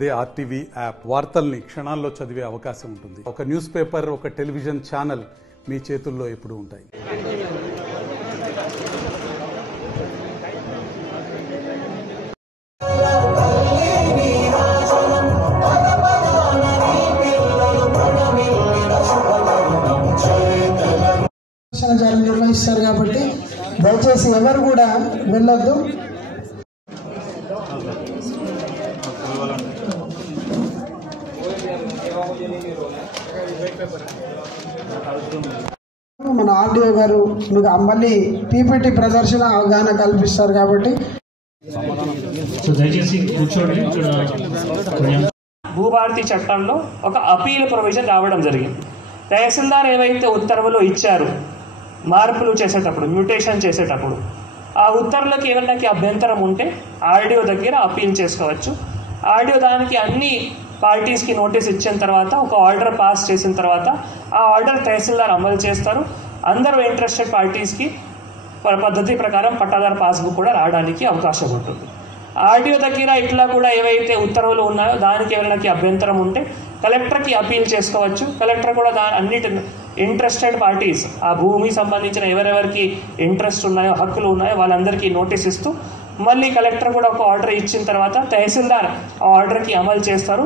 అదే RTV app వార్తల్ని క్షణాల్లో చదివే అవకాశం ఉంటుంది. ఒక న్యూస్ పేపర్, ఒక టెలివిజన్ ఛానల్ మీ చేతుల్లో ఎప్పుడూ ఉంటాయి. నిర్వహిస్తారు కాబట్టి దయచేసి ఎవరు కూడా వెళ్ళొద్దు. మన ఆర్డీఓ గారు మీకు మళ్ళీ పీపీటీ ప్రదర్శన అవగాహన కల్పిస్తారు కాబట్టి భూభారతి చట్టంలో ఒక అపీల్ ప్రొవిజన్ రావడం జరిగింది. తహసీల్దార్ ఏవైతే ఉత్తర్వులు ఇచ్చారు మార్పులు చేసేటప్పుడు, మ్యూటేషన్ చేసేటప్పుడు, ఆ ఉత్తర్వులకు ఏమైనా అభ్యంతరం ఉంటే ఆర్డీఓ దగ్గర అపీల్ చేసుకోవచ్చు. ఆర్డీఓ దానికి అన్ని పార్టీస్కి నోటీస్ ఇచ్చిన తర్వాత, ఒక ఆర్డర్ పాస్ చేసిన తర్వాత ఆ ఆర్డర్ తహసీల్దార్ అమలు చేస్తారు. అందరూ ఇంట్రెస్టెడ్ పార్టీస్కి పద్ధతి ప్రకారం పట్టాదారు పాస్బుక్ కూడా రావడానికి అవకాశం ఉంటుంది. ఆర్డీఓ దగ్గర ఇట్లా కూడా ఏవైతే ఉత్తర్వులు ఉన్నాయో దానికి ఏమైనా అభ్యంతరం ఉంటే కలెక్టర్కి అపీల్ చేసుకోవచ్చు. కలెక్టర్ కూడా అన్నిటి ఇంట్రెస్టెడ్ పార్టీస్, ఆ భూమికి సంబంధించిన ఎవరెవరికి ఇంట్రెస్ట్ ఉన్నాయో, హక్కులు ఉన్నాయో వాళ్ళందరికీ నోటీస్ ఇస్తూ మళ్ళీ కలెక్టర్ కూడా ఒక ఆర్డర్ ఇచ్చిన తర్వాత తహసీల్దార్ ఆ ఆర్డర్కి అమలు చేస్తారు.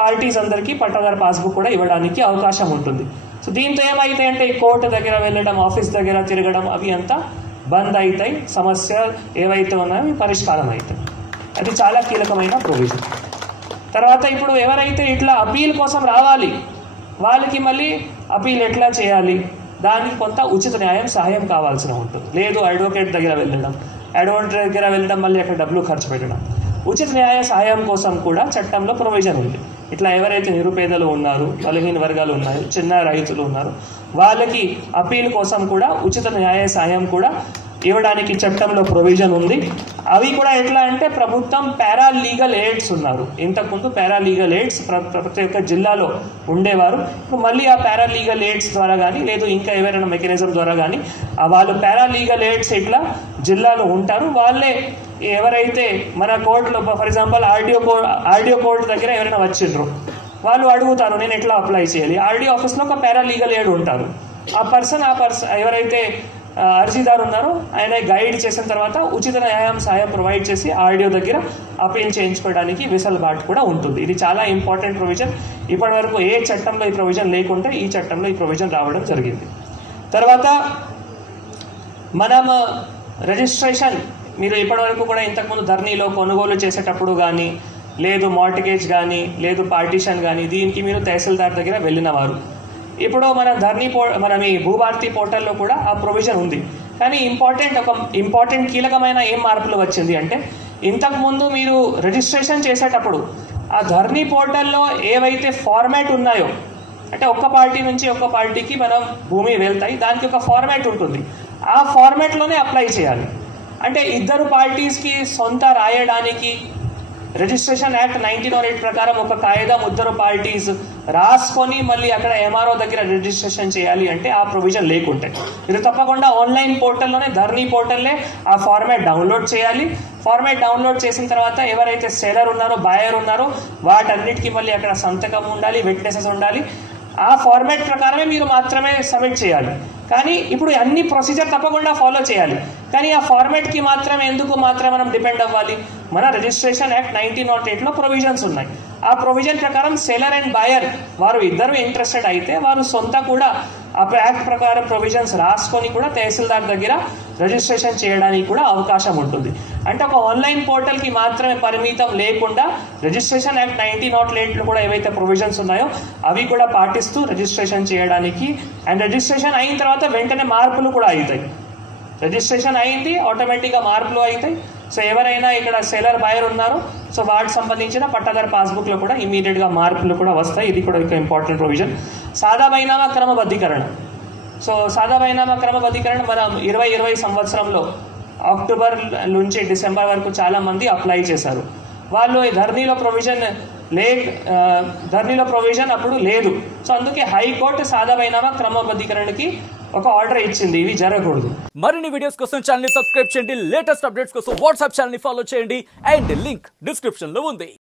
పార్టీస్ అందరికీ పట్టాదారు పాస్బుక్ కూడా ఇవ్వడానికి అవకాశం ఉంటుంది. సో దీంతో ఏమైతే అంటే కోర్టు దగ్గర వెళ్ళడం, ఆఫీస్ దగ్గర తిరగడం అవి అంతా బంద్ అవుతాయి. సమస్య ఏవైతే ఉన్నాయో అవి పరిష్కారం అవుతాయి. అది చాలా కీలకమైన ప్రొవిజన్. తర్వాత ఇప్పుడు ఎవరైతే ఇట్లా అపీల్ కోసం రావాలి వాళ్ళకి మళ్ళీ అపీల్ ఎట్లా చేయాలి, దానికి కొంత ఉచిత న్యాయం సహాయం కావాల్సి ఉంటుంది. లేదు అడ్వకేట్ దగ్గర వెళ్ళడం, మళ్ళీ అక్కడ డబ్బులు ఖర్చు పెట్టడం. ఉచిత న్యాయ సహాయం కోసం కూడా చట్టంలో ప్రొవిజన్ ఉంది. ఇట్లా ఎవరైతే నిరుపేదలు ఉన్నారు, బలహీన వర్గాలు ఉన్నాయి, చిన్న రైతులు ఉన్నారు, వాళ్ళకి అపీల్ కోసం కూడా ఉచిత న్యాయ సహాయం కూడా ఇవ్వడానికి చట్టంలో ప్రొవిజన్ ఉంది. అవి కూడా ఎట్లా అంటే ప్రభుత్వం పారాలీగల్ ఎయిడ్స్ ఉన్నారు. ఇంతకుముందు పారాలీగల్ ఎయిడ్స్ ప్రతి ఒక్క జిల్లాలో ఉండేవారు. ఇప్పుడు మళ్ళీ ఆ పారాలీగల్ ఎయిడ్స్ ద్వారా కానీ లేదు ఇంకా ఎవరైనా మెకానిజం ద్వారా కానీ వాళ్ళు పారాలీగల్ ఎయిడ్స్ ఇట్లా జిల్లాలో ఉంటారు. వాళ్ళే ఎవరైతే మన కోర్టులో ఫర్ ఎగ్జాంపుల్ ఆర్డీఓ కోర్టు దగ్గర ఎవరైనా వచ్చిండ్రు, వాళ్ళు అడుగుతారు నేను ఎట్లా అప్లై చేయాలి. ఆర్డీఓ ఆఫీస్లో ఒక పారాలీగల్ ఎయిడ్ ఉంటారు. ఆ పర్సన్ ఎవరైతే అర్జీదారు ఉన్నారో ఆయన గైడ్ చేసిన తర్వాత ఉచిత న్యాయం సహాయం ప్రొవైడ్ చేసి ఆర్డీఓ దగ్గర అపీల్ చేయించుకోవడానికి వెసులుబాటు కూడా ఉంటుంది. ఇది చాలా ఇంపార్టెంట్ ప్రొవిజన్. ఇప్పటి వరకు ఏ చట్టంలో ఈ ప్రొవిజన్ లేకుంటే ఈ చట్టంలో ఈ ప్రొవిజన్ రావడం జరిగింది. తర్వాత మనం రిజిస్ట్రేషన్, మీరు ఇప్పటివరకు కూడా ఇంతకుముందు ధరణిలో కొనుగోలు చేసేటప్పుడు కానీ లేదు మార్టిగేజ్ కానీ లేదు పార్టీషన్ కానీ దీనికి మీరు తహసీల్దార్ దగ్గర వెళ్ళినవారు. ఇప్పుడు మన ఈ భూభారతి పోర్టల్లో కూడా ఆ ప్రొవిజన్ ఉంది. కానీ ఇంపార్టెంట్ కీలకమైన ఏం మార్పులు వచ్చింది అంటే, ఇంతకుముందు మీరు రిజిస్ట్రేషన్ చేసేటప్పుడు ఆ ధరణి పోర్టల్లో ఏవైతే ఫార్మాట్ ఉన్నాయో, అంటే ఒక్క పార్టీ నుంచి ఒక్క పార్టీకి మనం భూమి వెళ్తాయి, దానికి ఒక ఫార్మాట్ ఉంటుంది. ఆ ఫార్మాట్లోనే అప్లై చేయాలి. అంటే ఇద్దరు పార్టీస్కి సొంత రాయడానికి రిజిస్ట్రేషన్ యాక్ట్ 1908 ప్రకారం ఒక కాయిదం ఇద్దరు పార్టీస్ రాసుకొని మళ్ళీ అక్కడ ఎంఆర్ఓ దగ్గర రిజిస్ట్రేషన్ చేయాలి అంటే ఆ ప్రొవిజన్ లేకుంటే మీరు తప్పకుండా ఆన్లైన్ పోర్టల్లోనే, ధరణి పోర్టల్లే ఆ ఫార్మాట్ డౌన్లోడ్ చేయాలి. ఫార్మాట్ డౌన్లోడ్ చేసిన తర్వాత ఎవరైతే సెలర్ ఉన్నారో, బయర్ ఉన్నారో వాటన్నిటికీ మళ్ళీ అక్కడ సంతకం ఉండాలి, విట్నెసెస్ ఉండాలి. ఆ ఫార్మాట్ ప్రకారమే మీరు మాత్రమే సబ్మిట్ చేయాలి. కానీ ఇప్పుడు అన్ని ప్రొసీజర్ తప్పకుండా ఫాలో చేయాలి. కానీ ఆ ఫార్మాట్కి ఎందుకు మనం డిపెండ్ అవ్వాలి? మన రిజిస్ట్రేషన్ యాక్ట్ 1908లో ప్రొవిజన్స్ ఉన్నాయి. ఆ ప్రొవిజన్ ప్రకారం సెలర్ అండ్ బయర్ వారు ఇద్దరు ఇంట్రెస్టెడ్ అయితే వారు సొంత కూడా ఆ యాక్ట్ ప్రకారం ప్రొవిజన్స్ రాసుకొని కూడా తహసీల్దార్ దగ్గర రిజిస్ట్రేషన్ చేయడానికి కూడా అవకాశం ఉంటుంది. అంటే ఒక ఆన్లైన్ పోర్టల్కి మాత్రమే పరిమితం లేకుండా రిజిస్ట్రేషన్ యాక్ట్ 1908లో కూడా ఏవైతే ప్రొవిజన్స్ ఉన్నాయో అవి కూడా పాటిస్తూ రిజిస్ట్రేషన్ చేయడానికి, అండ్ రిజిస్ట్రేషన్ అయిన తర్వాత వెంటనే మార్పులు కూడా అవుతాయి. రిజిస్ట్రేషన్ అయింది ఆటోమేటిక్గా మార్పులు అవుతాయి. సో ఎవరైనా ఇక్కడ సెలర్ బయర్ ఉన్నారో సో వాటికి సంబంధించిన పట్టాదారు పాస్బుక్లో కూడా ఇమీడియట్గా మార్పులు కూడా వస్తాయి. ఇది కూడా ఒక ఇంపార్టెంట్ ప్రొవిజన్. సాదా బైనామా క్రమబద్ధీకరణ. సో సాదా బైనామా క్రమబద్ధీకరణ మనం 2020 సంవత్సరంలో అక్టోబర్ నుంచి డిసెంబర్ వరకు చాలా మంది అప్లై చేశారు. వాళ్ళు ధరణిలో ప్రొవిజన్ అప్పుడు లేదు. సో అందుకే హైకోర్టు సాదా బైనామా క్రమబద్ధీకరణకి ఒక ఆర్డర్ ఇచ్చింది, ఇవి జరగకూడదు. మరిన్ని వీడియోస్ కోసం ఛానల్ ని సబ్స్క్రైబ్ చేయండి, లేటెస్ట్ అప్డేట్స్ కోసం వాట్సాప్ ఛానల్ ని ఫాలో చేయండి, అండ్ లింక్ డిస్క్రిప్షన్ లో ఉంది.